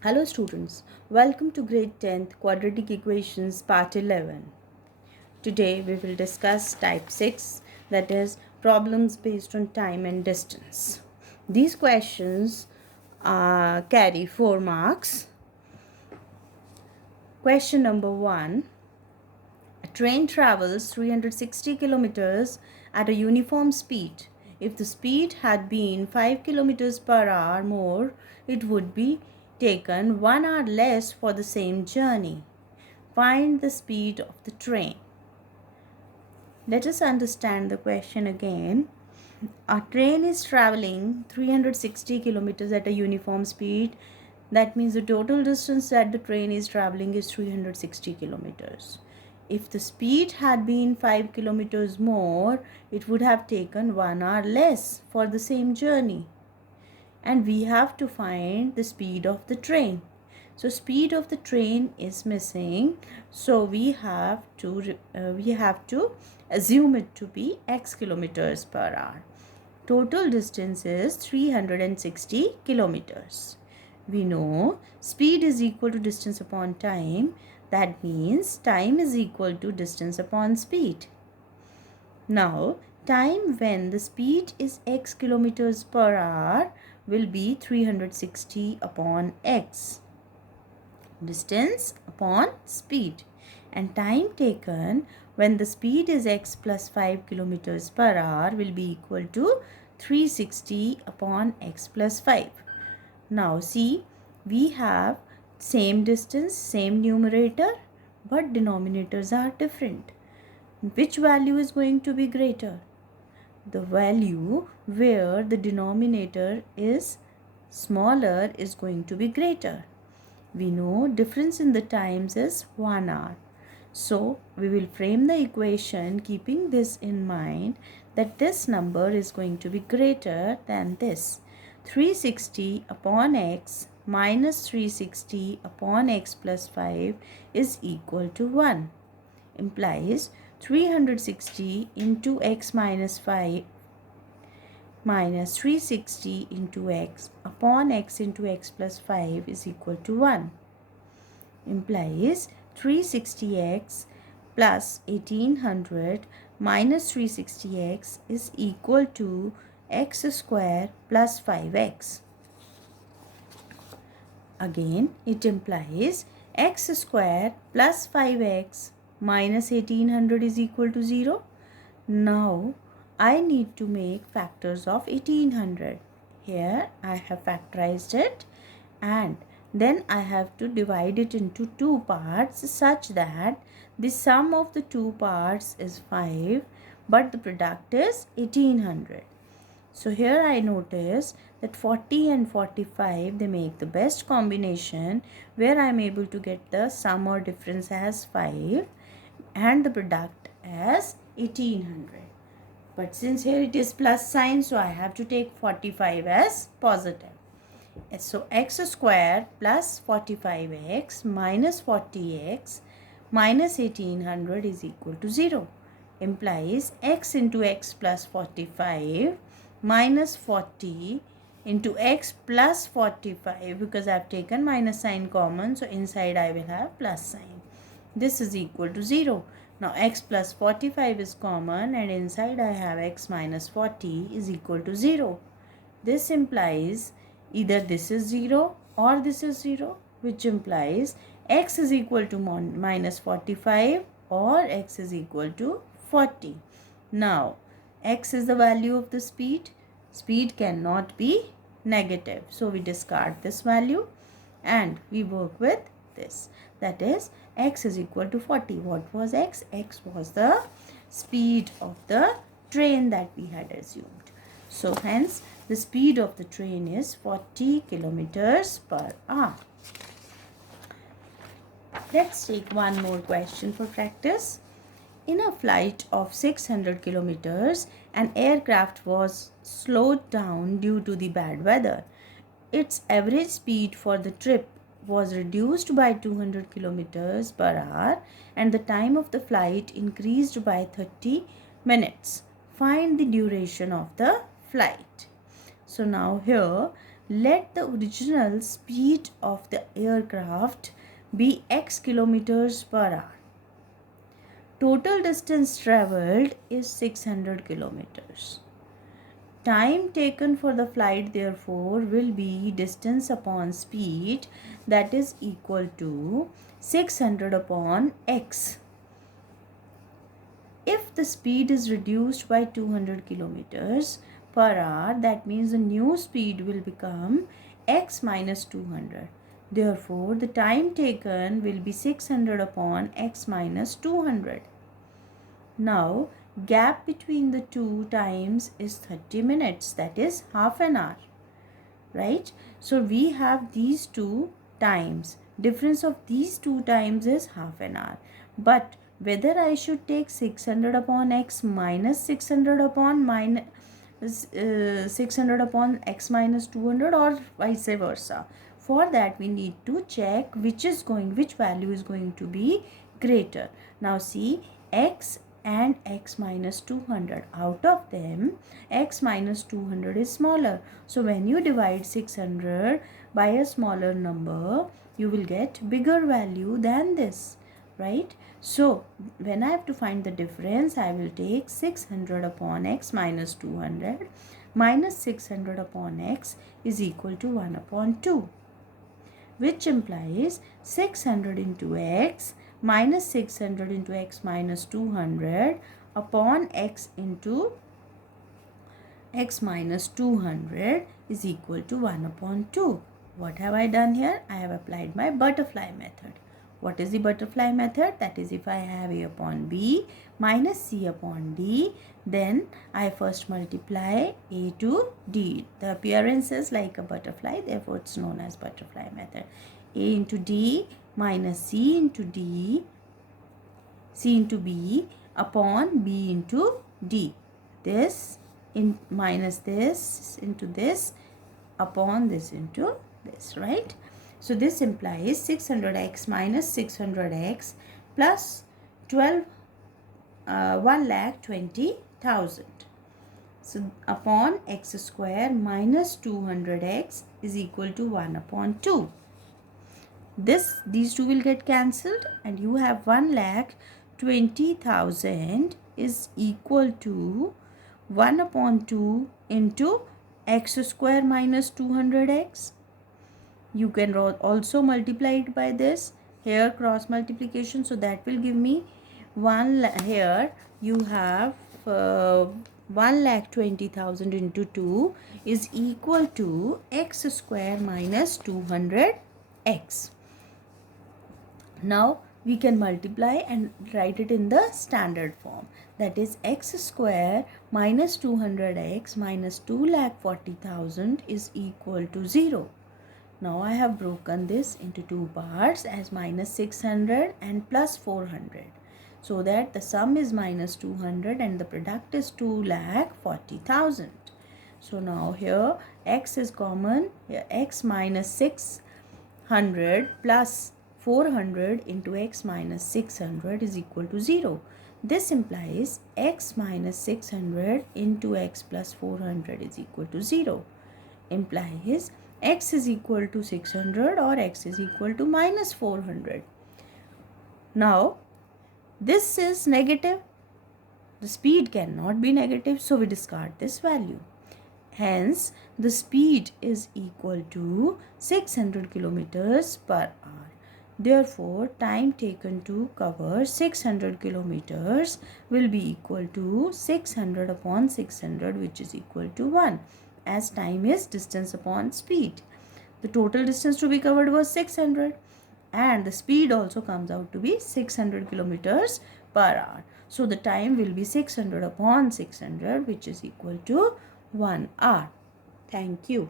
Hello students, welcome to grade 10th quadratic equations part 11. Today we will discuss type 6, that is problems based on time and distance. These questions carry 4 marks. Question number 1. A train travels 360 kilometers at a uniform speed. If the speed had been 5 kilometers per hour more, it would be taken 1 hour less for the same journey. Find the speed of the train. Let us understand the question again. A train is traveling 360 kilometers at a uniform speed. That means the total distance that the train is traveling is 360 kilometers. If the speed had been 5 kilometers more, it would have taken 1 hour less for the same journey. And we have to find the speed of the train. So speed of the train is missing. So we have to assume it to be x kilometers per hour. Total distance is 360 kilometers. We know speed is equal to distance upon time. That means time is equal to distance upon speed. Now, time when the speed is x kilometers per hour will be 360 upon x. Distance upon speed. And time taken when the speed is x plus 5 kilometers per hour will be equal to 360 upon x plus 5. Now see, we have same distance, same numerator, but denominators are different. Which value is going to be greater? The value where the denominator is smaller is going to be greater. We know difference in the times is 1 hour. So we will frame the equation keeping this in mind, that this number is going to be greater than this. 360 upon x minus 360 upon x plus 5 is equal to 1. Implies 360 into x minus 5 minus 360 into x upon x into x plus 5 is equal to 1. Implies 360x plus 1800 minus 360x is equal to x square plus 5x. Again, it implies x square plus 5x minus 1800 is equal to 0. Now, I need to make factors of 1800. Here, I have factorized it, and then I have to divide it into two parts such that the sum of the two parts is 5, but the product is 1800. So here I notice that 40 and 45, they make the best combination where I am able to get the sum or difference as 5 and the product as 1800. But since here it is plus sign, so I have to take 45 as positive. So x square plus 45x minus 40x minus 1800 is equal to 0. Implies x into x plus 45 minus 40 into x plus 45, because I have taken minus sign common, so inside I will have plus sign. This is equal to 0. Now x plus 45 is common and inside I have x minus 40 is equal to 0. This implies either this is 0 or this is 0, which implies x is equal to minus 45 or x is equal to 40. Now, x is the value of the speed. Speed cannot be negative. So, we discard this value and we work with this. That is, x is equal to 40. What was x? X was the speed of the train that we had assumed. So, hence, the speed of the train is 40 kilometers per hour. Let's take one more question for practice. In a flight of 600 kilometers, an aircraft was slowed down due to the bad weather. Its average speed for the trip was reduced by 200 kilometers per hour and the time of the flight increased by 30 minutes. Find the duration of the flight. So now here let the original speed of the aircraft be x kilometers per hour. Total distance traveled is 600 kilometers. Time taken for the flight therefore will be distance upon speed, that is equal to 600 upon x. If the speed is reduced by 200 kilometers per hour, that means the new speed will become x minus 200. Therefore, the time taken will be 600 upon x minus 200. Now, gap between the two times is 30 minutes, that is half an hour, right? So, we have these two times. Difference of these two times is half an hour. But whether I should take 600 upon x minus 600 upon 600 upon x minus 200 or vice versa. For that we need to check which value is going to be greater. Now see, x and x minus 200. Out of them, x minus 200 is smaller. So when you divide 600 by a smaller number, you will get bigger value than this, right? So when I have to find the difference, I will take 600 upon x minus 200 minus 600 upon x is equal to 1 upon 2, which implies 600 into x minus 600 into x minus 200 upon x into x minus 200 is equal to 1 upon 2. What have I done here? I have applied my butterfly method. What is the butterfly method? That is, if I have a upon b minus c upon d, then I first multiply a to d. The appearance is like a butterfly, therefore it's known as butterfly method. A into d minus c into d, c into b upon b into d. This in minus this into this upon this into this, right? So this implies 600x minus 600x plus 1,20,000. So upon x square minus 200x is equal to 1 upon 2. These two will get cancelled and you have 1,20,000 is equal to 1 upon 2 into x square minus 200x. You can also multiply it by this. Here cross multiplication. So that will give me 1 here. You have 1,20,000 into 2 is equal to x square minus 200x. Now we can multiply and write it in the standard form. That is x square minus 200x minus 2,40,000 is equal to 0. Now I have broken this into two parts as minus 600 and plus 400. So that the sum is minus 200 and the product is 2,40,000. So now here x is common. Here x minus 600 plus 400 into x minus 600 is equal to 0. This implies x minus 600 into x plus 400 is equal to 0. Implies x is equal to 600 or x is equal to minus 400. Now, this is negative. The speed cannot be negative, so we discard this value. Hence, the speed is equal to 600 kilometers per hour. Therefore, time taken to cover 600 kilometers will be equal to 600 upon 600, which is equal to 1. As time is distance upon speed. The total distance to be covered was 600 and the speed also comes out to be 600 kilometers per hour. So the time will be 600 upon 600, which is equal to 1 hour. Thank you.